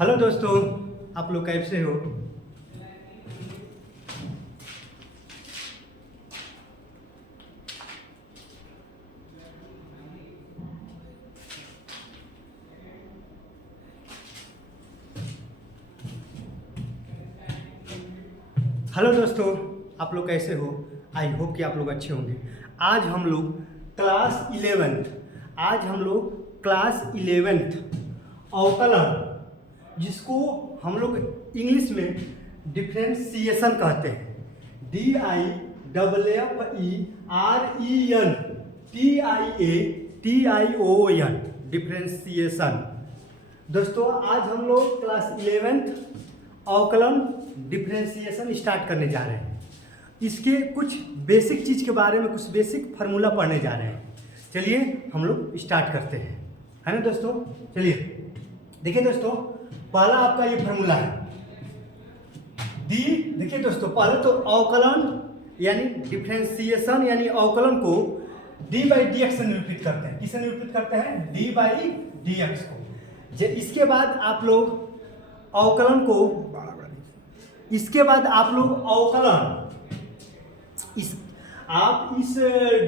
Hello दोस्तों, आप लोग कैसे हो। हेलो दोस्तों, आप लोग कैसे हो। आई होप कि आप लोग अच्छे होंगे। आज हम लोग क्लास 11th अवकलन, जिसको हम लोग इंग्लिश में डिफ्रेंसिएशन कहते हैं। DIFFERENTIATION differentiation. दोस्तों, आज हम लोग क्लास 11th अवकलन डिफ्रेंसिएशन स्टार्ट करने जा रहे हैं। इसके कुछ बेसिक चीज़ के बारे में, कुछ बेसिक फार्मूला पढ़ने जा रहे हैं। चलिए हम लोग स्टार्ट करते हैं, है ना दोस्तों। चलिए देखिए दोस्तों, पहला आपका ये फार्मूला है देखिए दोस्तों, पहले तो अवकलन यानी डिफ्रेंसिएशन यानी अवकलन को d/dx से निरूपित करते हैं। किससे निरूपित करते हैं? d/dx को। इसके बाद आप लोग अवकलन को इस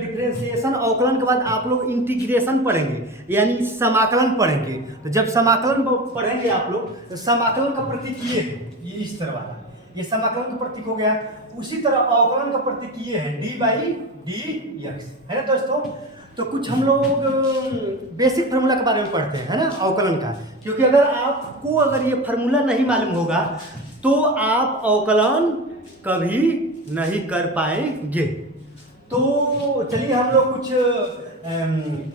डिफ्रेंसिएशन अवकलन के बाद आप लोग इंटीग्रेशन पढ़ेंगे, यानी समाकलन पढ़ेंगे। तो जब समाकलन पढ़ेंगे आप लोग, तो समाकलन का प्रतीक ये है, ये इस तरह वाला, ये समाकलन का प्रतीक हो गया। उसी तरह अवकलन का प्रतीक ये है d/dx, है ना दोस्तों। तो कुछ हम लोग बेसिक फार्मूला के बारे में पढ़ते हैं, है ना, अवकलन का। क्योंकि अगर ये फार्मूला नहीं मालूम होगा तो आप अवकलन कभी नहीं कर पाएंगे। तो चलिए हम लोग कुछ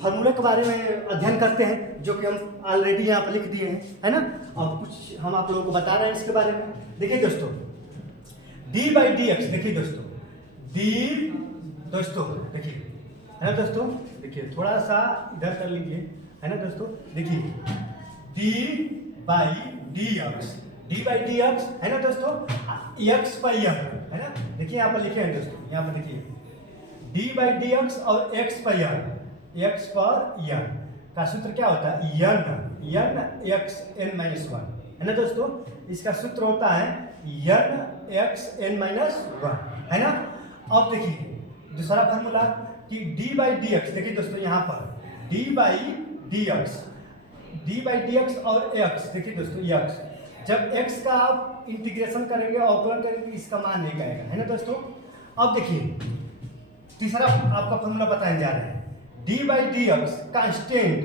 फार्मूला के बारे में अध्ययन करते हैं, जो कि हम ऑलरेडी यहाँ पर लिख दिए हैं, है ना। और कुछ हम आप लोगों को बता रहे हैं इसके बारे में। देखिए दोस्तों, d/dx, देखिए दोस्तों, देखिए, है ना दोस्तों। देखिए थोड़ा सा इधर कर लीजिए, है ना दोस्तों। देखिए d/dx है ना दोस्तों, x पर यन, है ना। देखिए यहाँ पर लिखे हैं दोस्तों, यहाँ पर देखिए d/dx और x पर यन का सूत्र क्या होता है? यन xn-1, है ना दोस्तों। इसका सूत्र होता है यन xn-1, है ना। अब देखिए दूसरा फार्मूला कि d/dx, देखिए दोस्तों यहाँ पर d/dx और x, देखिए दोस्तों x, जब x का आप इंटीग्रेशन करेंगे, अवकलन करेंगे, इसका मान नहीं आएगा, है ना दोस्तों। अब देखिए तीसरा आपका फार्मूला बताने जा रहे हैं। d/dx कांस्टेंट,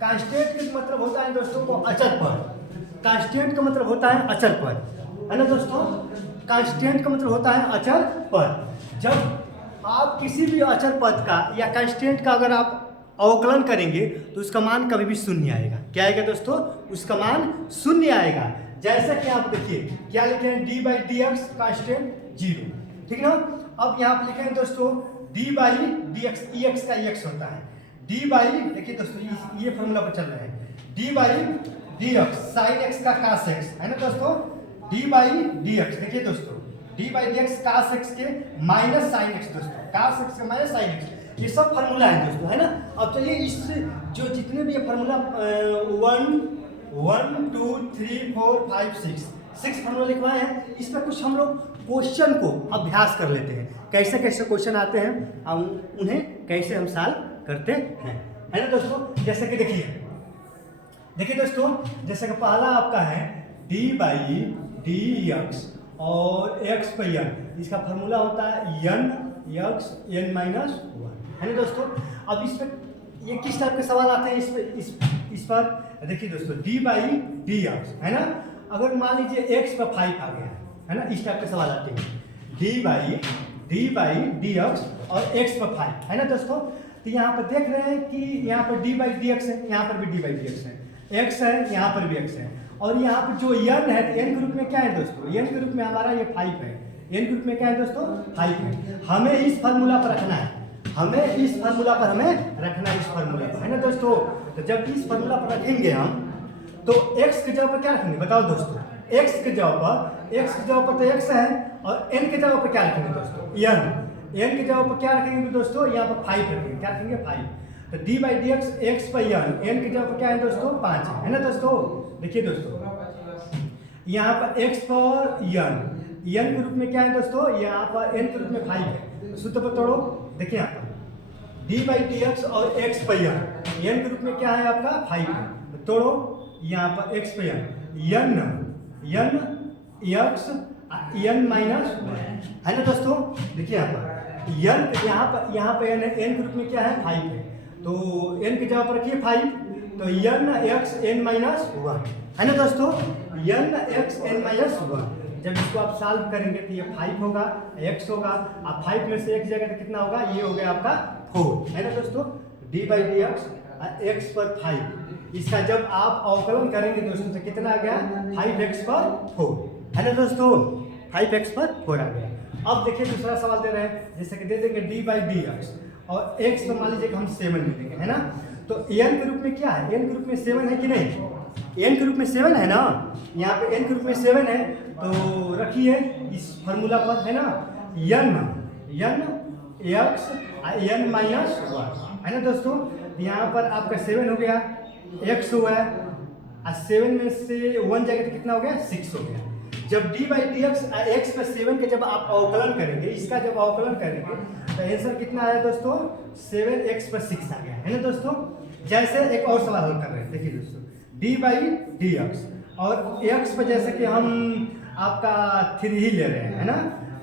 कांस्टेंट का मतलब होता है दोस्तों को अचर पद। कांस्टेंट का मतलब होता है अचर पद, है ना दोस्तों। कांस्टेंट का मतलब होता है अचर पद। जब आप किसी भी अचर पद का या कांस्टेंट का अगर आप अवकलन करेंगे तो उसका मान कभी भी शून्य आएगा। क्या आएगा दोस्तों? उसका मान शून्य आएगा। जैसा कि आप देखिए क्या लिखे हैं, d/dx कांस्टेंट 0, ठीक ना। अब यहाँ पर लिखे हैं दोस्तों d/dx, ex का ex होता है देखिए दोस्तों, ये फॉर्मूला पर चल रहे हैं। d/dx sin x का cos x, है ना दोस्तों। d/dx, देखिए दोस्तों, d/dx cos x के माइनस sin x, दोस्तों cos x के माइनस sin x, ये सब फार्मूला है दोस्तों, है ना। अब चलिए इस जो जितने भी ये फार्मूला 1 2 3 4 5 6 फार्मूला लिखवाए हैं, इस पर कुछ हम लोग क्वेश्चन को अभ्यास कर लेते हैं। कैसे कैसे क्वेश्चन आते हैं और उन्हें कैसे हम सॉल्व करते हैं, है ना दोस्तों। जैसे कि देखिए दोस्तों, जैसे कि पहला आपका है d/dx और x पर यन, इसका फार्मूला होता है यन xn-1, है ना दोस्तों। अब इस पर ये किस टाइप के सवाल आते हैं इस पर देखिए दोस्तों, d/dx, है ना। अगर मान लीजिए x पर 5 आ गया, है ना, इस टाइप के सवाल आते हैं d/dx और x पर 5, है ना दोस्तों। तो यहाँ पर देख रहे हैं कि यहाँ पर d/dx है, यहाँ पर भी d/dx है, x है, यहाँ पर भी x है, और यहाँ पर जो n है, n ग्रुप में क्या है दोस्तों? n ग्रुप में हमारा ये 5 है। n ग्रुप में क्या है दोस्तों? 5 है। हमें इस फार्मूला पर रखना है, इस फार्मूला पर, है ना दोस्तों। तो जब इस फार्मूला पर रखेंगे हम, तो x के जगह पर क्या रखेंगे बताओ दोस्तों? x के जगह पर तो x है, और n के जगह पर क्या रखेंगे दोस्तों? n के जगह पर क्या रखेंगे दोस्तों? यहाँ पर 5 रखेंगे। क्या रखेंगे? 5। तो D by D x x पर एन की जगह पर क्या है दोस्तों 5 है ना दोस्तों। देखिए दोस्तों यहाँ पर एक्स पर एन के रूप में क्या है दोस्तों, यहाँ पर एन के रूप में 5 है, सूत्र पर तोड़ो। देखिए यहाँ पर डी बाई डी एक्स और एक्स पर एन के रूप में क्या है आपका 5 है, तो तोड़ो यहाँ पर एक्स पे एन एक्स एन माइनस है ना दोस्तों। देखिए यहाँ पर एन के रूप में क्या है 5 है, तो एन की जगह पर रखिए 5, तो एन एक्स एन माइनस 1 है ना दोस्तों, एन एक्स एन माइनस 1। जब इसको आप सॉल्व करेंगे तो ये 5 होगा, x होगा, अब 5 में से एक जगह तो कितना होगा, ये हो गया आपका 4 है ना दोस्तों। डी बाई डी एक्स पर 5, इसका जब आप अवकलन करेंगे दोस्तों तो कितना आ गया 5x पर 4 है ना दोस्तों, 5x पर 4 आ गया। अब देखिए दूसरा सवाल दे रहे हैं, जैसे कि दे देंगे डी बाई डी एक्स और x तो मान लीजिए कि हम 7 ले देंगे है ना, तो n के रूप में क्या है, n के रूप में 7 है कि नहीं, n के रूप में 7 है ना, यहाँ पे n के रूप में 7 है, तो रखिए इस फार्मूला पर है ना, n एक्स n माइनस 1 है ना दोस्तों। यहाँ पर आपका 7 हो गया, x हुआ है, और 7 में से 1 जाएगा तो कितना हो गया 6 हो गया। जब D by D x x पर 7 के जब आप अवकलन करेंगे, इसका जब अवकलन करेंगे तो आंसर कितना आया दोस्तों 7x पर 6 आ गया है ना दोस्तों। जैसे एक और सवाल हल कर रहे हैं, देखिए दोस्तों डी बाई डी एक्स और एक्स पर जैसे कि हम आपका 3 ही ले रहे हैं है ना,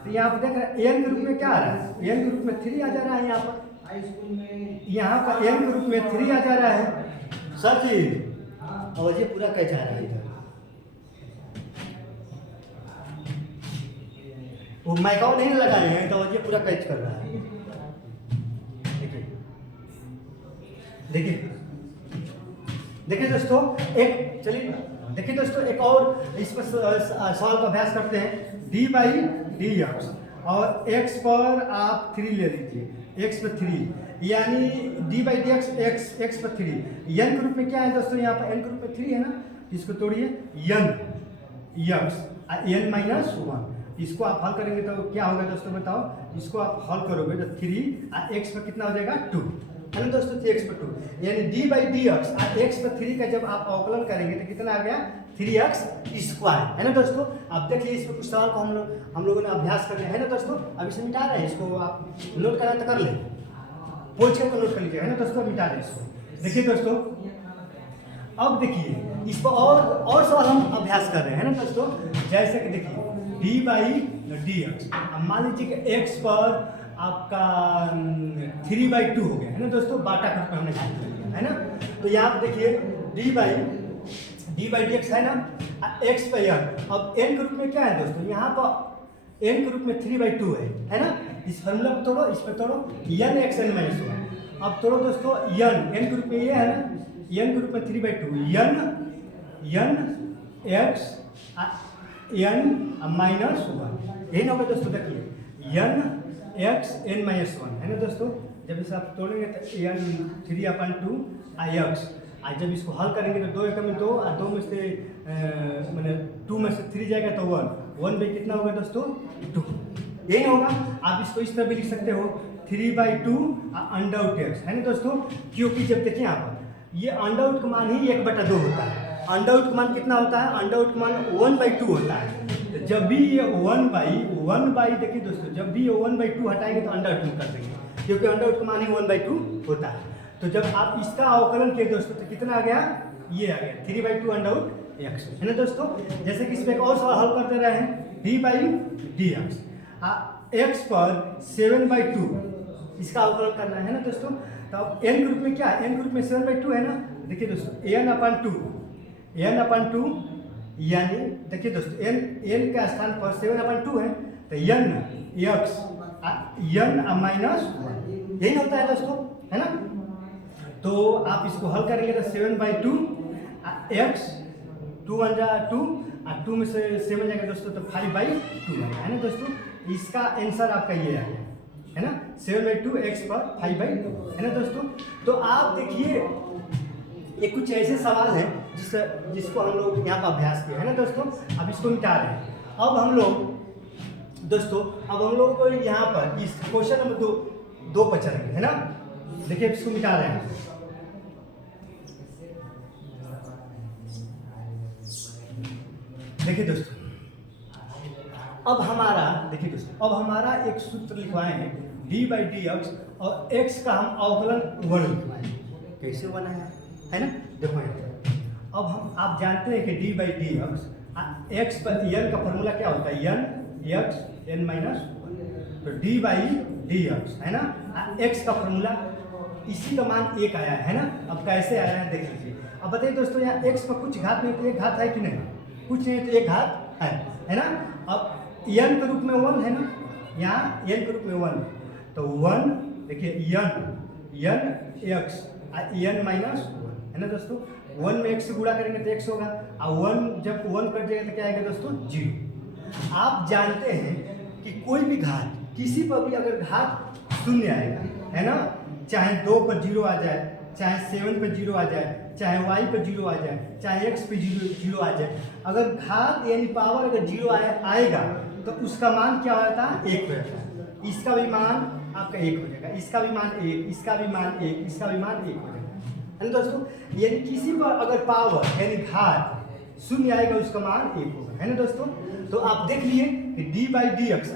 तो यहाँ पर देख रहे हैं एन के रूप में क्या आ रहा है, एन के रूप में 3 आ जा रहा है, यहाँ पर एन के रूप में 3 आ जा रहा है। सर जी और ये पूरा कैच आ रहा है इधर, वो माइकाउ नहीं लगाए हैं तो ये पूरा कैच कर रहा है। देखिए देखिए दोस्तों एक चलिए देखिए दोस्तों एक और इस पर सवाल का अभ्यास करते हैं। डी बाई डी एक्स और एक्स पर आप 3 ले लीजिए, एक्स पर 3 यानी D by D x x पर 3, एन के रूप में क्या है दोस्तों, यहाँ पर एन के रूप में 3 है ना, इसको तोड़िए एन एक्स एन माइनस 1, इसको आप हल करेंगे तो क्या होगा दोस्तों बताओ, इसको आप हल करोगे तो 3 एक्स पर कितना हो जाएगा 2 है ना दोस्तों, 3x पर 2 यानी D by D x x पर 3 का जब आप अवकलन करेंगे तो कितना आ गया 3x स्क्वायर है ना दोस्तों। अब देखिए इस पर कुछ सवाल को हम लोगों ने अभ्यास कर लिया है ना दोस्तों, अब इसे मिटा रहे हैं, इसको आप नोट करना तो कर ले, पूछ के नोट कर लीजिए है ना दोस्तों, अब मिटा रहे हैं इसको। देखिए दोस्तों अब देखिए इस पर और सवाल हम अभ्यास कर रहे हैं ना दोस्तों, जैसे कि देखिए डी बाई डी एक्स, अब मान लीजिए कि x पर आपका 3/2 हो गया है ना दोस्तों, बाटा के रूप में हमने लिया है ना, तो यहाँ पर देखिए डी बाई डी एक्स है ना, एक्स पर n, अब n के रूप में क्या है दोस्तों, यहाँ पर n के रूप में 3/2 है ना, इस फॉर्मूला पर तोड़ो, इस पर तोड़ो n x n माइनस 1, अब तोड़ो दोस्तों n के रूप में ये है ना, n के रूप में 3/2 n x n माइनस 1 यही ना होगा दोस्तों। देखिए n एक्स एन माइनस 1 है ना दोस्तों, जब इसे आप तोड़ेंगे तो एन 3/2 एक्स, और जब इसको हल करेंगे तो 2 एकम में 2 और 2 में से मैंने 2 में से 3 जाएगा तो 1 बाई कितना होगा दोस्तों 2, यही होगा। आप इसको इस तरह भी लिख सकते हो 3/2 अंडर एक्स है ना दोस्तों, क्योंकि जब देखिए यहाँ पर ये अंडर का मान ही 1/2 होता है, अंडर का मान कितना होता है, अंडर का मान 1/2 होता है, जब भी ये 1/1 देखिए दोस्तों, जब भी ये 1/2 हटाएंगे तो अंडर रूट कर देंगे, क्योंकि अंडर रूट का मान ही 1/2 होता है। तो जब आप इसका अवकलन किए दोस्तों तो कितना आ गया, ये आ गया 3/2 अंडर रूट एक्स है ना दोस्तों। जैसे कि इसमें एक और सवाल हल करते रहे हैं, D by D x x पर 7/2 इसका अवकलन करना है ना दोस्तों, तो अब एन के रूप में क्या है, एन के रूप में 7/2 है ना, देखिए दोस्तों n/2 यानी देखिए दोस्तों n का स्थान पर 7/2 है, तो n x n माइनस 1 यही होता है दोस्तों है ना। तो आप इसको हल करेंगे तो 7/2 x 2 और 2 में से 7 जाएगा दोस्तों तो 5/2 है ना दोस्तों। इसका आंसर आपका ये आ गया है ना, 7/2 x पर 5/2 है ना दोस्तों। तो आप देखिए ये कुछ ऐसे सवाल हैं जिसको हम लोग यहाँ पर अभ्यास किया है ना दोस्तों। अब इसको मिटा रहे हैं। अब हम लोग दोस्तों को यहाँ पर इस क्वेश्चन नंबर 2 पर चलेंगे है ना। देखिए इसको मिटा रहे हैं। देखिए दोस्तों अब हमारा देखिए दोस्तों अब हमारा एक सूत्र लिखवाए हैं डी बाई डी एक्स और एक्स का हम अवकलन वन लिखवाए हैं। कैसे बनाया है ना, देखो यहाँ अब हम आप जानते हैं कि डी बाई डी एक्स पर एन का फॉर्मूला क्या होता है, एन एक्स एन माइनस, तो डी बाई डी एक्स है ना, एक्स का फॉर्मूला इसी का मान एक आया है ना। अब कैसे आया है देख लीजिए। अब बताइए दोस्तों यहाँ एक्स पर कुछ घात नहीं तो एक घात है कि नहीं, कुछ नहीं तो एक घात है ना। अब एन के रूप में वन है ना, यहाँ एन के रूप में वन, तो वन देखिए N x N minus one है ना दोस्तों। वन में एक्स से गुणा करेंगे तो एक्स होगा, और वन जब वन कट जाएगा तो क्या आएगा दोस्तों, जीरो। आप जानते हैं कि कोई भी घात किसी पर भी अगर घात शून्य आएगा है ना, चाहे 2 पर 0 आ जाए, चाहे 7 पर 0 आ जाए, चाहे y पर 0 आ जाए, चाहे x पे 0 आ जाए, अगर घात यानी पावर अगर 0 आएगा तो उसका मान क्या होता है, एक हो जाता है। इसका भी मान आपका एक हो जाएगा, इसका भी मान एक, इसका भी मान एक, इसका भी मान एक हो जाएगा है ना दोस्तों। यानी किसी पर अगर पावर यानी घात शून्य आएगा उसका मान एक होगा है ना दोस्तों। तो आप देख लिए कि D by D x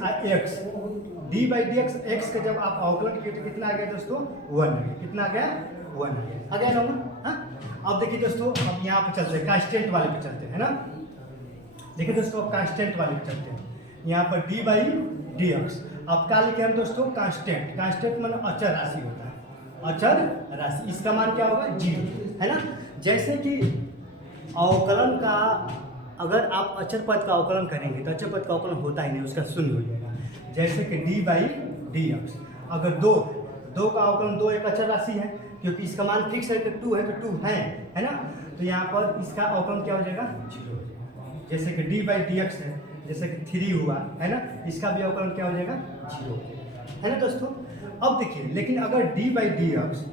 x का जब आप अवकलन किए तो कितना आ गया दोस्तों, वन। कितना आ गया, वन आ गया ना। हाँ अब देखिए दोस्तों अब यहाँ पे चलते हैं कांस्टेंट वाले पे चलते हैं है ना। देखिए दोस्तों अब कांस्टेंट वाले पे चलते हैं। यहाँ पर डी बाई डी एक्स अब क्या लिखे हम दोस्तों, कांस्टेंट। कांस्टेंट मतलब अचर राशि होता है, अचर राशि, इसका मान क्या होगा, जीरो है ना। जैसे कि अवकलन का अगर आप अचर पद का अवकलन करेंगे तो अचर पद का अवकलन होता ही नहीं, उसका शून्य हो जाएगा। जैसे कि डी बाई डी एक्स अगर दो का अवकलन दो एक अचर राशि है, क्योंकि इसका मान फिक्स है कि टू है तो टू है ना, तो यहाँ पर इसका अवकलन क्या हो जाएगा, जीरो हो जाएगा। जैसे कि डी बाई डी एक्स है, जैसे कि 3 हुआ है ना, इसका भी अवकलन क्या हो जाएगा, जीरो है ना दोस्तों। अब देखिए लेकिन अगर डी बाई डी एक्स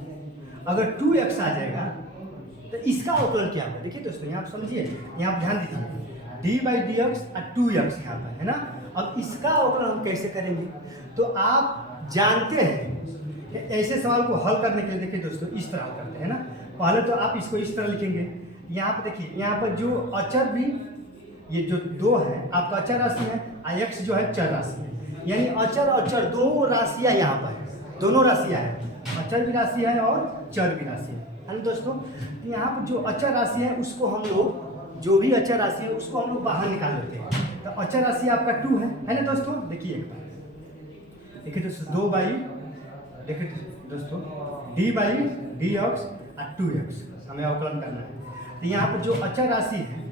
अगर 2x आ जाएगा तो इसका अवकलन क्या होगा। देखिए दोस्तों यहाँ आप समझिए, यहाँ आप ध्यान दीजिए, डी बाई डी एक्स और 2x यहाँ पर है ना। अब इसका अवकलन हम कैसे करेंगे, तो आप जानते हैं कि ऐसे सवाल को हल करने के लिए देखिए दोस्तों इस तरह करते हैं ना। पहले तो आप इसको इस तरह लिखेंगे, यहाँ पर देखिए यहाँ पर जो अचर भी ये जो दो है आपका अचर राशि है और x जो है चर राशि है, यानी अचर दो राशियाँ यहाँ पर है, दोनों राशियाँ हैं, अचर भी राशि है और चर भी राशि है ना दोस्तों। तो यहाँ पर जो अचर राशि है उसको हम लोग, जो भी अचर राशि है उसको हम लोग बाहर निकाल लेते हैं। तो अचर राशि आपका 2 है ना दोस्तों। देखिए एक बार देखिए दोस्तों 2 बाई, देखिए दोस्तों डी बाई डी एक्स और 2x हमें अवकलन करना है। तो यहाँ पर जो अचर राशि है,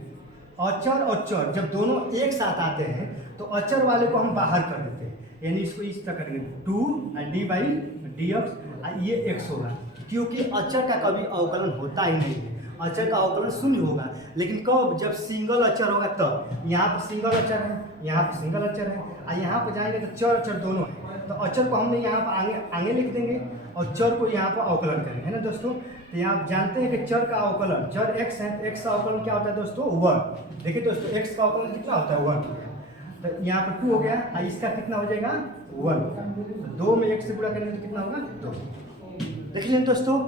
अचर और चर जब दोनों एक साथ आते हैं तो अचर वाले को हम बाहर कर देते हैं, यानी इसको इस तरह करेंगे 2 और डी बाई डी एक्स, ये x होगा, क्योंकि अचर का कभी अवकलन होता ही नहीं है, अचर का अवकलन शून्य होगा। लेकिन कब, जब सिंगल अचर होगा तब। यहाँ पर सिंगल अचर है, यहाँ पर सिंगल अचर है, और यहाँ पर जाएंगे तो चर अचर दोनों है, तो अचर को हमने यहाँ पर आगे लिख देंगे और चर को यहाँ पर अवकलन करेंगे है ना दोस्तों। तो यहाँ आप जानते हैं कि चर का अवकलन, चर x है तो x का अवकलन क्या होता है दोस्तों, 1। देखिए दोस्तों x का अवकलन कितना होता है, 1। तो यहाँ पर 2 हो गया और इसका कितना हो जाएगा, 1। तो 2 में 1 से गुणा करेंगे तो कितना होगा, 2। देख लीजिए दोस्तों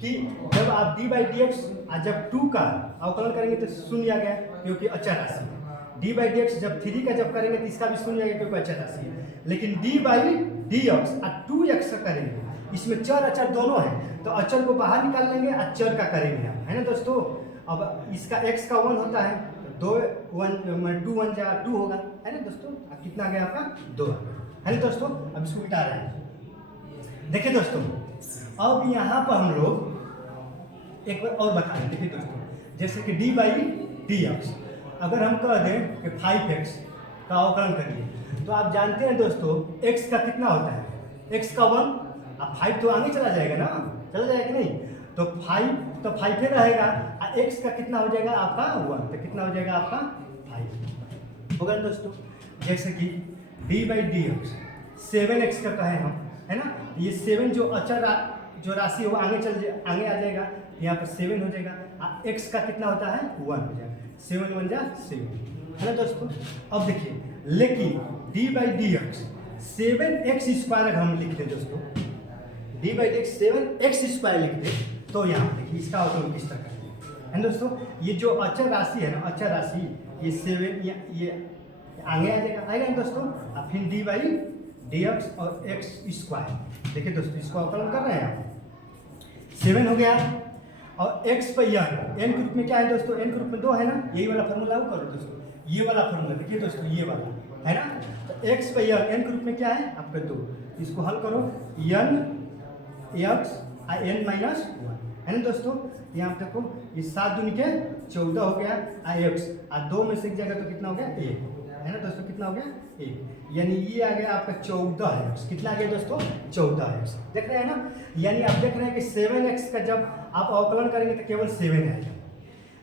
कि जब आप डी बाई डी एक्स जब 2 का अवकलन करेंगे तो शून्य आ गया, क्योंकि अचर राशि है। डी बाई डी एक्स जब 3 का जब करेंगे तो इसका भी शून्य आ गया, क्योंकि अचर राशि है। लेकिन डी बाई डी एक्स और 2x का करेंगे, इसमें चर अचर दोनों हैं, तो अचर को बाहर निकाल लेंगे और चर का करेंगे हम, है ना दोस्तों। अब इसका x का 1 होता है तो 2 1 जा 2 होगा है ना दोस्तों। अब कितना आ गया आपका, 2 है ना दोस्तों। अब इसको मिटा रहे हैं। देखिए दोस्तों अब यहाँ पर हम लोग एक बार और बता दें। देखिए दोस्तों जैसे कि डी बाई डी एक्स अगर हम कह दें कि 5x का अवकलन करिए, तो आप जानते हैं दोस्तों x का कितना होता है, x का 1, अब 5 तो आगे चला जाएगा ना, चला जाएगा कि नहीं, तो 5 ही रहेगा और x का कितना हो जाएगा आपका 1, तो कितना हो जाएगा आपका 5 होगा दोस्तों। जैसे कि D by D x 7x का कहें हम है ना, ये 7 जो अचर जो राशि है वो आगे आ जाएगा, यहाँ पर 7 हो जाएगा, x का कितना होता है 1 हो जाएगा, 7 1 जा 7 है ना दोस्तों। अब देखिए लेकिन D by D x 7x square हम लिखते हैं दोस्तों, D by D x 7x² लिखते तो यहाँ पे देखिए इसका अवकलन किस तरह करते हैं, है ना दोस्तों। ये जो अचर राशि है ना, अचर राशि ये 7 ये आगे आ जाएगा, आएगा ना दोस्तों। अब फिर डी बाई डी एक्स और x²। देखिए दोस्तों इसको अवकलन कर रहे हैं, 7 हो गया और x पर n के रूप में क्या है दोस्तों, n के रूप में 2 है ना, यही वाला फॉर्मूला लागू करो दोस्तों, ये वाला फॉर्मूला देखिए दोस्तों, ये वाला है ना। तो x पर n के रूप में क्या है आपका 2, इसको हल करो n x n माइनस 1 है ना दोस्तों। यहाँ पे देखो ये 7 दूनी के 14 हो गया, x 2 में से एक जगह तो कितना हो गया 1 है ना दोस्तों, कितना हो गया 1, यानी ये आ गया आपका 14x। कितना आ गया दोस्तों 14x, देख रहे हैं ना। यानी आप देख रहे हैं कि 7x का जब आप अवकलन करेंगे तो केवल 7 आएगा,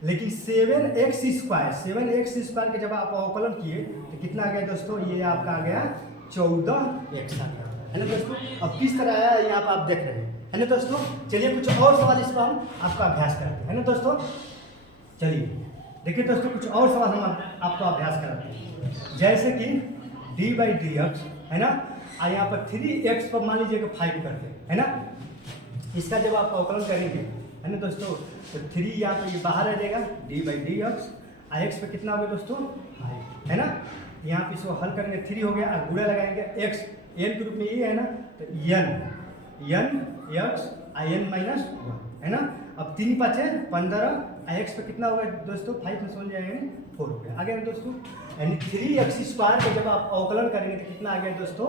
लेकिन 7x² के जब आप अवकलन किए तो कितना आ गया दोस्तों, ये आपका आ गया 14x आ गया, है ना दोस्तों। अब किस तरह आया यहाँ पर आप देख रहे हैं, है ना दोस्तों। चलिए कुछ और सवाल इस पर हम आपका अभ्यास कराते हैं, है ना दोस्तों। चलिए देखिए दोस्तों कुछ और सवाल हम आपको अभ्यास कराते हैं, जैसे कि डी बाई डी एक्स है ना, और यहाँ पर 3x पर मान लीजिए कि 5 करते हैं, है ना। इसका जब आप अवकलन करेंगे है ना दोस्तों, तो 3 यहाँ पर ये बाहर आ जाएगा, डी बाई डी एक्स, और x पे कितना हो गया दोस्तों 5 है ना। यहाँ पे इसको हल करेंगे 3 हो गया, और गुणा लगाएंगे x n के रूप में ये है ना, तो n x n माइनस 1 है ना। अब 3 5 है 15, x पे कितना होगा दोस्तों 5 में सोल जाएगा 4 हो गया, आ गया दोस्तों। यानी 3x² का जब आप अवकलन करेंगे तो कितना आ गया दोस्तों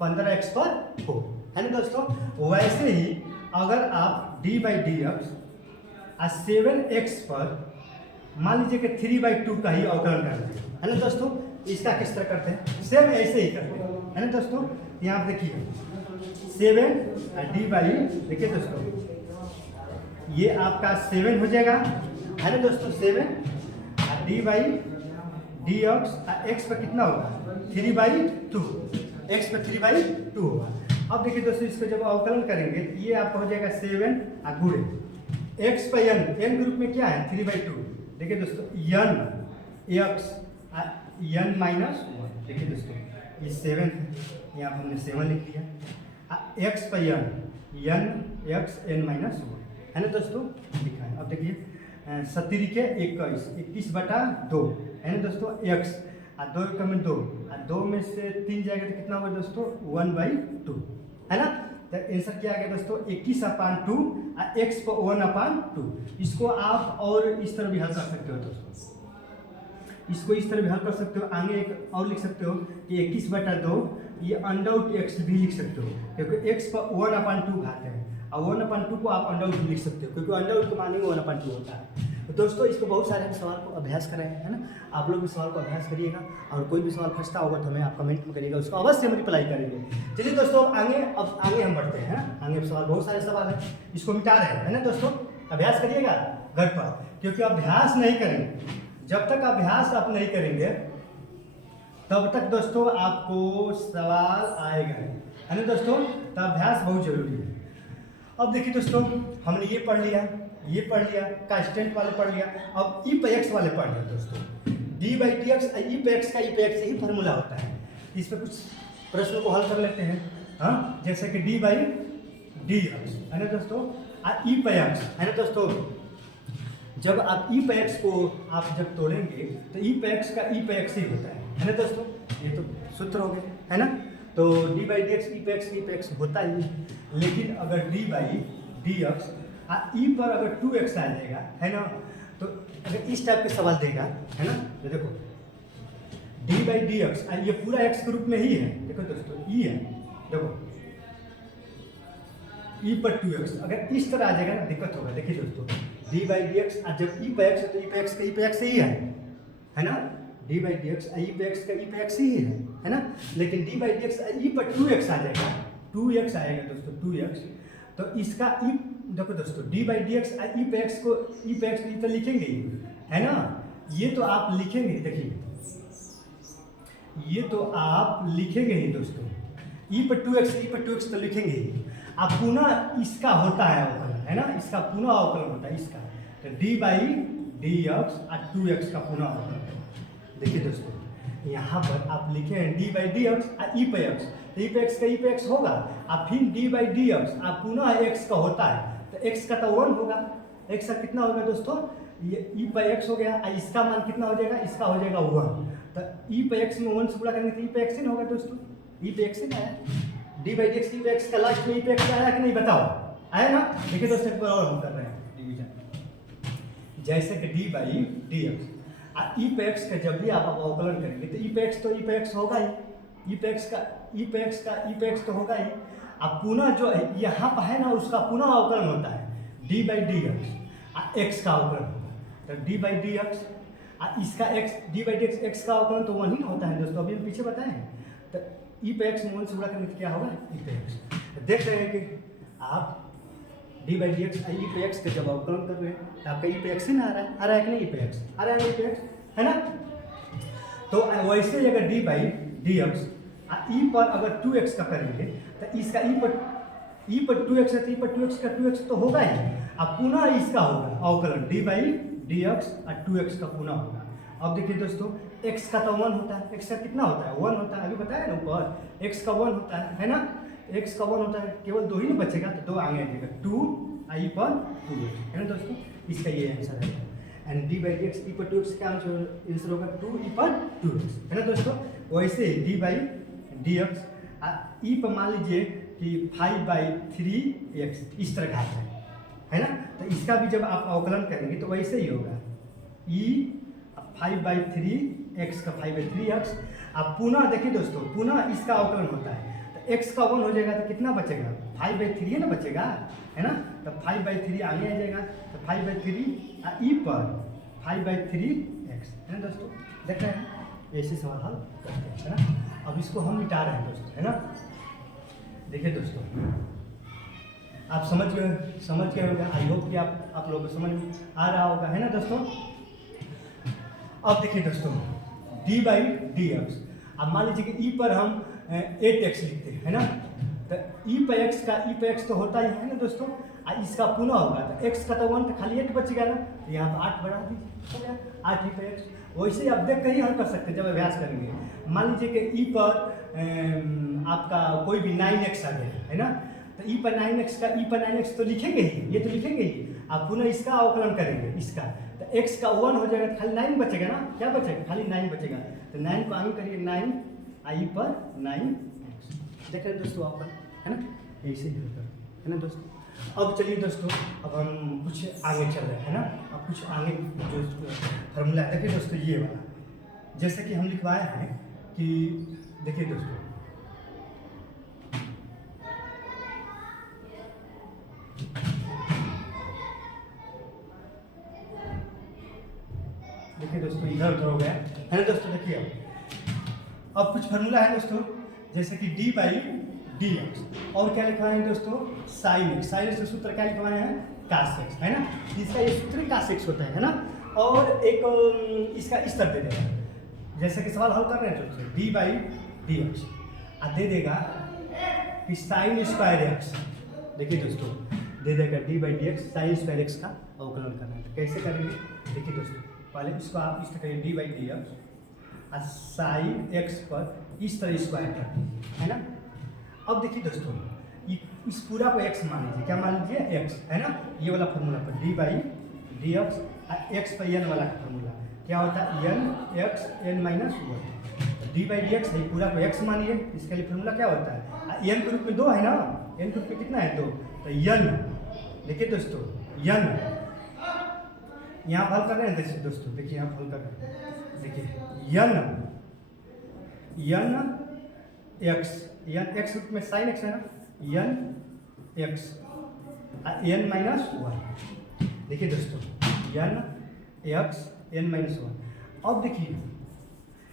15x पर 4 है ना दोस्तों। वैसे ही अगर आप D by D x 7x पर मान लीजिए कि 3/2 का ही अवकलन कर रहे हैं, है ना दोस्तों। इसका किस तरह करते हैं, सेम ऐसे ही करते हैं, है ना दोस्तों। यहाँ पर देखिए 7 डी बाई, देखिए दोस्तों ये आपका 7 हो जाएगा, है ना दोस्तों 7 D by D x, x पर कितना होगा 3/2, एक्स पर 3/2 होगा। अब देखिए दोस्तों इसको जब अवकलन करेंगे ये आपका हो जाएगा 7 गुणे एक्स पर n के रूप में क्या है 3/2। देखिए दोस्तों x n माइनस 1, देखिए दोस्तों ये 7 है, यहाँ पर हमने 7 लिख लिया, x पर n x n माइनस 1 है ना दोस्तों लिखा है। अब देखिए 70 के 21/2 है ना दोस्तों x, 2 1 में 2, 2 में से 3 जाएगा तो कितना होगा दोस्तों 1/2 है ना। तो आंसर क्या आ गया दोस्तों 21/2, x पर 1/2। इसको आप और इस तरह भी हल कर सकते हो दोस्तों, इसको इस तरह भी हल कर सकते हो। आगे एक और लिख सकते हो कि 21/2 ये अंडर x भी लिख सकते हो, क्योंकि x पर 1/2 घाते हैं, और 1/2 को आप अंडर लिख सकते हो, क्योंकि अंडर के माने में 1/2 होता है। तो दोस्तों इसको बहुत सारे हम सवाल को अभ्यास कर रहे हैं, है ना। आप लोग भी सवाल को अभ्यास करिएगा, और कोई भी सवाल फंसता होगा तो हमें आप कमेंट में करिएगा, उसको अवश्य हम रिप्लाई करेंगे। चलिए दोस्तों अब आगे हम बढ़ते हैं, है ना। आगे सवाल बहुत सारे सवाल हैं, इसको मिटा रहे हैं, है ना दोस्तों। अभ्यास करिएगा घर पर, क्योंकि अभ्यास नहीं करेंगे, जब तक अभ्यास आप नहीं करेंगे तब तक दोस्तों आपको सवाल आएगा, है ना दोस्तों। तो अभ्यास बहुत जरूरी है। अब देखिए दोस्तों हमने ये पढ़ लिया, ये पढ़ लिया, कांस्टेंट वाले पढ़ लिया, अब ई पे एक्स वाले पढ़ लिया दोस्तों। डी बाई डी एक्स ई पे एक्स का ई पे एक्स ही फार्मूला होता है। इस पर कुछ प्रश्नों को हल कर लेते हैं, हाँ। जैसे कि डी बाई डी एक्स है ना दोस्तों, ई पे एक्स है ना दोस्तों। जब आप ई पे एक्स को आप जब तोड़ेंगे तो ई पे एक्स का ई पे एक्स ही होता है ना दोस्तों। ये तो सूत्र हो गए, है ना। तो डी बाई डी एक्स ई पे एक्स होता ही है, लेकिन अगर D by D X E पर अगर 2x आ जाएगा, है ना, तो अगर इस टाइप के सवाल देगा, है ना, तो देखो डी बाई डी एक्स ये पूरा x के रूप में ही है, देखो दोस्तों ई है, देखो ई पर 2x अगर इस तरह आ जाएगा ना दिक्कत होगा। देखिए दोस्तों डी बाई डी एक्स जब ई पे एक्स है तो ई पे एक्स का ई पे एक्स ही है ना। डी बाई डी एक्स ई पे एक्स का ई पे एक्स ही है ना। लेकिन D by D X E पर 2x आ जाएगा, 2x आएगा दोस्तों 2x, तो इसका ई देखो दोस्तों डी बाई डी एक्स ई पे एक्स को तो लिखेंगे ही, है ना। ये तो आप लिखेंगे, देखिए ये तो आप लिखेंगे ही दोस्तों, ई पर 2x तो लिखेंगे ही। आप पुनः इसका होता है अवकलन, है ना, इसका पुनः अवकलन होता है इसका, तो D by D x 2x का पुनः अवकलन। देखिए दोस्तों यहाँ पर आप लिखें डी बाई डी एक्स ई पे एक्स, तो ई पे एक्स का ई पे एक्स होगा, अब फिर डी बाई डी एक्स अब पुनः एक्स का होता है, तो एक्स का तो 1 होगा, एक्स का कितना होगा दोस्तों, ये ई पे एक्स हो गया, इसका मान कितना हो जाएगा, इसका हो जाएगा 1, तो ई पे एक्स में 1 से गुणा करेंगे तो ई पे एक्स ही होगा दोस्तों, ई पे एक्स ही आया, डी बाई डी एक्स ई पे एक्स का लास्ट में ई पे एक्स आया कि नहीं बताओ, आया ना। देखिए दोस्तों एक बार और हम कर रहे हैं डिवीजन, जैसे कि डी बाई डी एक्स ई पे एक्स का जब भी आप अवकलन करेंगे तो ई पे एक्स तो ई पे एक्स होगा ही, ई पे एक्स का ई पे एक्स का ई पे एक्स तो होगा ही, अब पुनः जो यहाँ पर है ना उसका पुनः अवकलन होता है D by D x x का अवकलन होगा, तो डी बाई डी एक्स इसका x D by D x x का अवकलन तो वही होता है दोस्तों, अभी हम पीछे बताएं, तो ई पे एक्स में 1 से गुणा करेंगे तो क्या होगा ई पे एक्स, देख रहे हैं कि आप डी बाई डी एक्स ई पे एक्स का जब अवकलन कर रहे हैं तो आपका ई पे एक्स ही ना आ रहा है कि नहीं, ई पे एक्स आ रहा है, ई पे एक्स है ना। तो वैसे ही अगर D by D X E पर अगर 2x का करेंगे तो इसका ई पर 2x है तो ई पर 2x का 2x तो होगा ही, अब पुनः इसका होगा अवकलन डी बाई डी एक्स और 2x का पुनः होगा। अब देखिए दोस्तों x का तो 1 होता है, x का कितना होता है 1 होता है, अभी बताया ना ऊपर x का 1 होता है ना, x का 1 होता है, केवल 2 ही नहीं बचेगा तो 2 आगे आएगा 2 आई पर 2x है ना दोस्तों, इसका ये आंसर है, and D by D X E पर 2x का आंसर होगा 2 ई पर 2x है ना दोस्तों। वैसे D by D X E पर मान लीजिए कि 5/3x इस तरह का है ना, तो इसका भी जब आप अवकलन करेंगे तो वैसे ही होगा ई 5/3x का 5/3x, अब पुनः देखिए दोस्तों पुनः इसका अवकलन होता है तो x का 1 हो जाएगा तो कितना बचेगा 5/3 ना बचेगा है ना, तो 5/3 आगे आ जाएगा, तो 5/3 ई पर 5/3x है ना दोस्तों, देख रहे हैं ऐसे सवाल हल करते हैं है ना। अब इसको हम मिटा रहे हैं दोस्तों है ना, देखिए दोस्तों आप समझ गए होगा, आई होप कि आप लोगों को समझ में आ रहा होगा है ना दोस्तों। अब देखिए दोस्तों डी बाई डी एक्स, अब मान लीजिए कि ई पर हम 8x लिखते हैं है ना, तो ई पे एक्स तो होता ही है ना दोस्तों, इसका पुनः होगा तो x का तो 1 तो खाली 8 बचेगा ना, तो यहाँ पर 8 बढ़ा दीजिए हो गया 8 ई पे एक्स। वैसे ही आप देख कर ही हल कर सकते हैं जब अभ्यास करेंगे, मान लीजिए कि ई पर आपका कोई भी 9x आ गया है ना, तो ई पर 9x तो लिखेंगे ही, ये तो लिखेंगे ही, आप पुनः इसका अवकलन करेंगे इसका, तो x का 1 हो जाएगा तो खाली 9 बचेगा ना, क्या बचेगा खाली 9 बचेगा, तो 9 को आगे करिए 9 आई पर 9x, देख रहे दोस्तों आप है ना, ऐसे ही होता है ना दोस्तों। अब चलिए दोस्तों अब हम कुछ आगे चल रहे हैं ना, अब कुछ आगे जो फार्मूला है देखिए दोस्तों ये वाला, जैसे कि हम लिखवाए हैं कि देखिए दोस्तों इधर उधर हो गया है ना दोस्तों। देखिए अब कुछ फार्मूला है दोस्तों, जैसे कि डी बाई डी एक्स, और क्या लिखवाए हैं दोस्तों साइन एक्स का सूत्र क्या लिखवाए हैं कास एक्स है ना, इसका ये सूत्र कास एक्स होता है ना, और एक इसका इस तरह दे देगा, जैसे कि सवाल हल कर रहे हैं दोस्तों डी बाई डी एक्स दे देगा कि साइन स्क्वायर एक्स, देखिए दोस्तों दे देगा D by D x sine square x का अवकलन करना है, तो कैसे करेंगे देखिए दोस्तों, पहले इसको आप इस तरह करिए D by D x sine x पर इस तरह स्क्वायर कर दीजिए है ना। अब देखिए दोस्तों इस पूरा को x मान लीजिए, क्या मान लीजिए x है ना, ये वाला फार्मूला पर डी बाई डी एक्स पर n वाला का फार्मूला क्या होता है n x n minus 1, D by D x है पूरा को x मानिए, इसके लिए फार्मूला क्या होता है n के रूप में 2 है ना, n के रूप में कितना है 2, तो n देखिए दोस्तों n यहाँ हल कर रहे हैं दोस्तों, देखिए यहाँ हल कर रहे हैं, देखिए n x रूप में साइन एक्स है ना, n x n माइनस 1, देखिए दोस्तों n x n माइनस 1। अब देखिए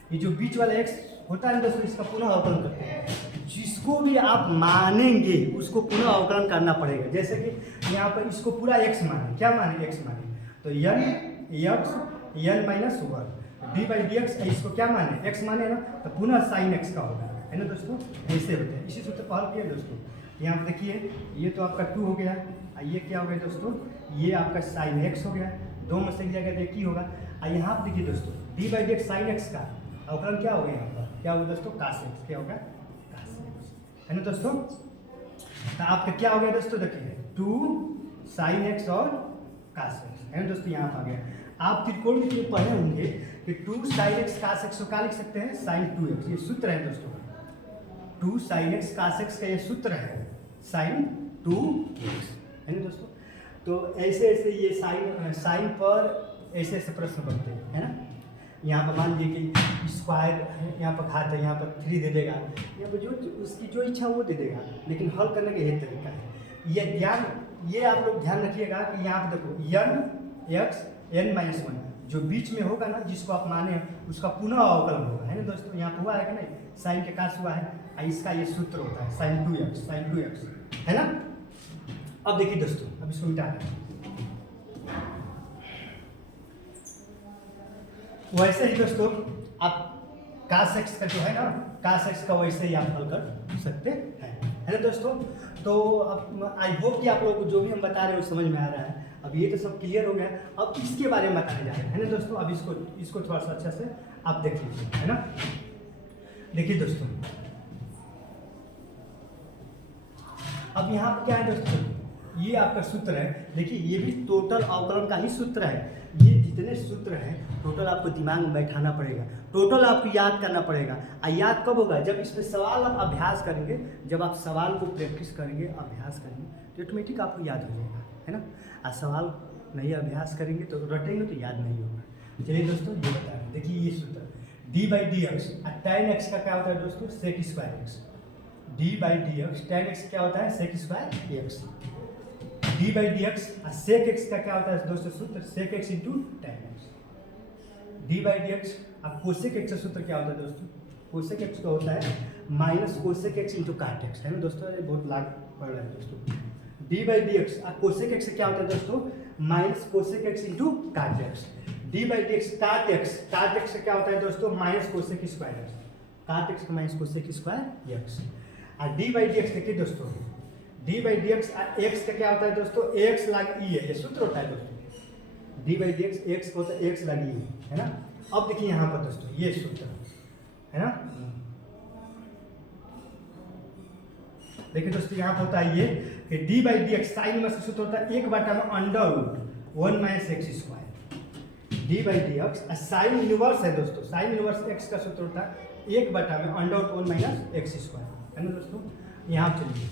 ये जो बीच वाला x होता है दोस्तों, इसका पुनः अवकलन करते हैं, जिसको भी आप मानेंगे उसको पुनः अवकलन करना पड़ेगा, जैसे कि यहाँ पर इसको पूरा x माने, क्या माने x माने, तो n x n minus 1 D by D x, इसको क्या माने x माने ना, तो पुनः साइन x का होगा है ना दोस्तों, ऐसे होते हैं, इसी सूत्र पर हल किया दोस्तों। यहाँ पर देखिए ये तो आपका 2 हो गया, ये क्या हो गया दोस्तों, ये आपका साइन x हो गया, 2 में से एक जगह एक ही होगा। यहाँ पर देखिए दोस्तों D by D x sine x का अवकलन क्या हो गया यहाँ पर, क्या होगा दोस्तों, cos x, क्या होगा cos x, है ना दोस्तों। तो आपका क्या हो गया दोस्तों, देखिए 2 sin x और cos x, है ना दोस्तों। यहाँ पर आ गया। आप त्रिकोणमिति में पढ़े होंगे कि 2 sin x cos x को क्या लिख सकते हैं, sin 2x, ये सूत्र है दोस्तों। 2 sin x cos x का ये सूत्र है sin 2x, है ना दोस्तों। तो ऐसे ऐसे ये साइन पर ऐसे ऐसे प्रश्न बनते हैं, है ना। यहाँ पर मान लीजिए कि स्क्वायर यहाँ पर घात है, यहाँ पर 3 दे देगा, यहाँ पर जो उसकी जो इच्छा वो दे देगा, लेकिन हल करने का यही तरीका है। ये आप लोग ध्यान रखिएगा कि यहाँ पर देखो n(x) n-1 जो बीच में होगा ना, जिसको आप माने उसका पुनः अवकलन होगा, है ना दोस्तों। यहाँ पर हुआ है कि नहीं, साइन के काश हुआ है, इसका ये सूत्र होता है sin 2x, है ना। अब देखिए दोस्तों, अब इसको मिटा दें। वैसे ही दोस्तों आप cos x का जो है ना, cos x का वैसे ही आप हल कर सकते हैं, है ना दोस्तों। तो अब आई होप कि आप लोगों को जो भी हम बता रहे हैं वो समझ में आ रहा है। अब ये तो सब क्लियर हो गया, अब इसके बारे में बताने जा रहे हैं, है ना दोस्तों। अब इसको थोड़ा सा अच्छा से आप देख लीजिए, है ना। देखिए दोस्तों, अब यहाँ पर क्या है दोस्तों, ये आपका सूत्र है। देखिए ये भी टोटल अवकलन का ही सूत्र है। ये जितने सूत्र हैं टोटल आपको दिमाग में बैठाना पड़ेगा, टोटल आपको याद करना पड़ेगा। याद कब होगा, जब इसमें सवाल आप अभ्यास करेंगे, जब आप सवाल को प्रैक्टिस करेंगे, अभ्यास करेंगे, तो ऑटोमेटिक आपको याद हो जाएगा, है ना। सवाल नहीं अभ्यास करेंगे तो रटेंगे तो याद नहीं होगा। चलिए दोस्तों ये बता रहे हैं, देखिए ये सूत्र d/dx tan x का क्या होता है दोस्तों, sec²x। d/dx tan x क्या होता है, sec²x। d/dx sec x का क्या होता है दोस्तों, सूत्र sec x × tan x। d/dx अब cosec x का सूत्र क्या होता है दोस्तों, cosec x का होता है -cosec x × cot x, है ना दोस्तों। ये बहुत लाग पड़ रहा है दोस्तों। d/dx अब cosec x क्या होता है दोस्तों, -cosec x × cot x। d/dx cot x का क्या होता है दोस्तों, -cosec square x, cot x का -cosec square x। और d/dx देखिए दोस्तों, d/dx x का क्या होता है दोस्तों, x log e है, ये सूत्र होता है दोस्तों। d/dx x होता है x log e, है ना। अब देखिए यहाँ पर दोस्तों ये सूत्र है ना। देखिए दोस्तों यहाँ पर होता है ये कि d/dx साइन में सूत्र होता है 1/√1 - x²। d/dx साइन इनवर्स है दोस्तों, साइन इनवर्स x का सूत्र होता है 1/√1 - x², है ना दोस्तों। यहाँ चलिए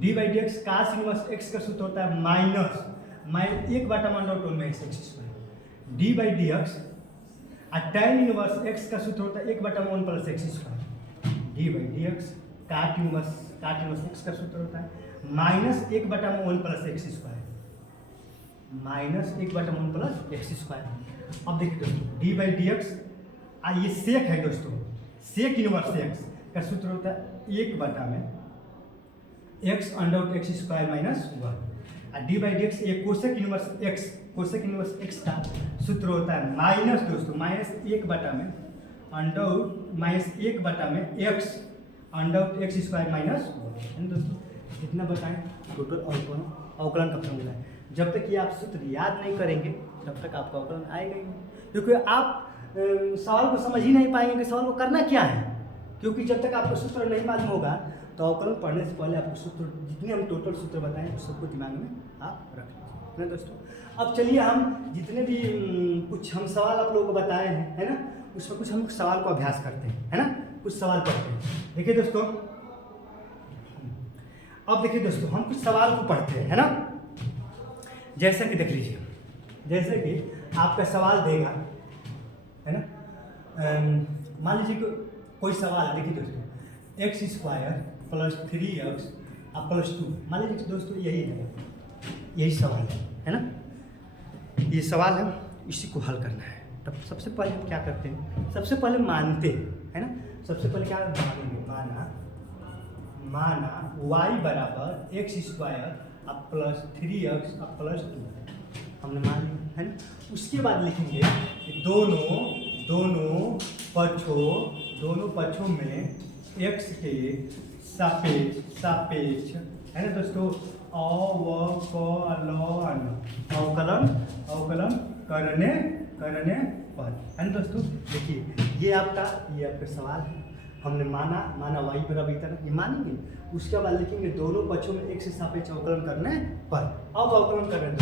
d/dx cos इनवर्स x का सूत्र होता है -1/√1 - x²। d/dx tan inverse x का सूत्र होता है 1/1 + x²। d/dx cot inverse x का सूत्र होता है -1/1 + x², -1/1 + x²। अब देखिए दोस्तों d/dx ये सेक है दोस्तों, सेक इनवर्स x का सूत्र होता है 1/x√x² - 1। d/dx ये कोसेक इनवर्स x का सूत्र होता है माइनस दोस्तों -1/(x) -1 दोस्तों। कितना बताएं, टोटल अवकलन का फॉर्मूला है। जब तक ये आप सूत्र याद नहीं करेंगे तब तक आपका अवकलन आएगा ही नहीं, क्योंकि आप सवाल को समझ ही नहीं पाएंगे कि सवाल को करना क्या है। क्योंकि जब तक आपको सूत्र नहीं मालूम होगा तो अवकलन पढ़ने से पहले आपको सूत्र, जितने हम टोटल सूत्र बताएं उस सबको दिमाग में आप रख लीजिए, है ना दोस्तों। अब चलिए हम जितने भी कुछ हम सवाल आप लोगों को बताए हैं, है ना, उसमें कुछ हम सवाल को अभ्यास करते हैं, है ना, कुछ सवाल पढ़ते हैं। देखिए दोस्तों, अब देखिए दोस्तों हम कुछ सवाल को पढ़ते हैं, है ना। जैसे कि देख लीजिए, जैसे कि आपका सवाल देगा, है ना, मान लीजिए कोई सवाल है। देखिए दोस्तों x² + 3x + 2, मान लीजिए दोस्तों यही सवाल है ना। ये सवाल है, इसी को हल करना है। तब सबसे पहले हम क्या करते हैं, सबसे पहले मानते हैं, है ना। सबसे पहले क्या मानेंगे, माना y = x² + 3x + 2 हमने मान लिया, है ना। उसके बाद लिखेंगे कि दोनों पक्षों में x के सापेक्ष, है ना दोस्तों, अवकलन करने पर, है ना दोस्तों। देखिए ये आपका सवाल है। हमने माना y बराबर इतना, ये मानेंगे। उसके बाद लिखेंगे दोनों पक्षों में x से सापेक्ष अवकलन करने पर। अब अवकलन कर रहे हैं,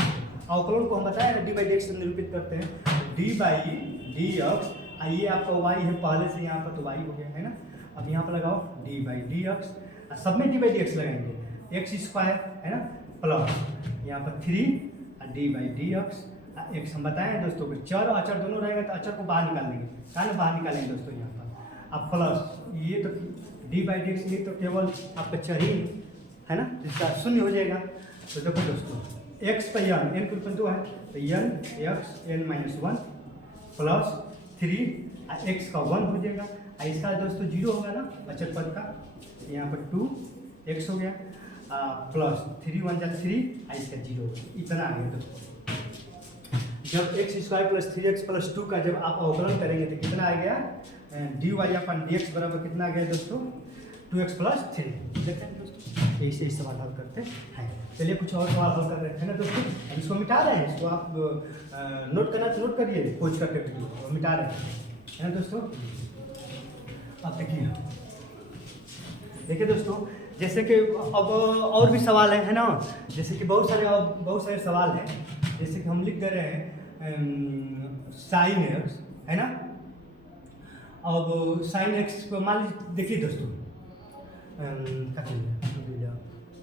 अवकलन को हम बताए ना d/dx से निरूपित करते हैं। d/dx, ये आपका y है पहले से, यहाँ पर तो y हो गया है ना। अब यहाँ पर लगाओ d/dx, सब में d/dx लगाएंगे, x स्क्वायर है ना प्लस यहाँ पर 3 d/dx। x हम बताएं दोस्तों को चर और अचर दोनों रहेगा तो अचर को बाहर निकाल देंगे, है ना, बाहर निकालेंगे दोस्तों यहाँ पर। अब प्लस ये तो d/dx, ये तो केवल आपका चर ही है ना, इसका शून्य हो जाएगा। तो देखो दोस्तों x पर n के रूप में 2 है तो n x n-1 plus 3 x का 1 हो जाएगा। इसका दोस्तों 0 होगा ना अचर पद का, यहाँ पर 2x हो गया प्लस 3 1 जा 3, इसका 0 इतना आ गया दोस्तों। जब x square plus 3x plus 2 का जब आप अवकलन करेंगे तो कितना आ गया, dy/dx बराबर कितना आ गया दोस्तों, 2x प्लस 3। देखते हैं दोस्तों ऐसे ही सवाल हल करते हैं। चलिए कुछ और सवाल हल कर रहे हैं ना दोस्तों, इसको मिटा रहे हैं, इसको आप नोट करना तो नोट करिए, खोज करके तो मिटा रहे हैं, है ना दोस्तों। अब देखिए दोस्तों, जैसे कि अब और भी सवाल है ना, जैसे कि बहुत सारे सवाल हैं। जैसे कि हम लिख दे रहे हैं sin x है ना। अब sin x को मान लीजिए, देखिए दोस्तों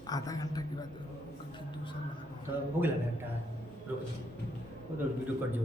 आधा घंटा के बाद दूसरा तो हो गया घंटा, रुक वीडियो कट जो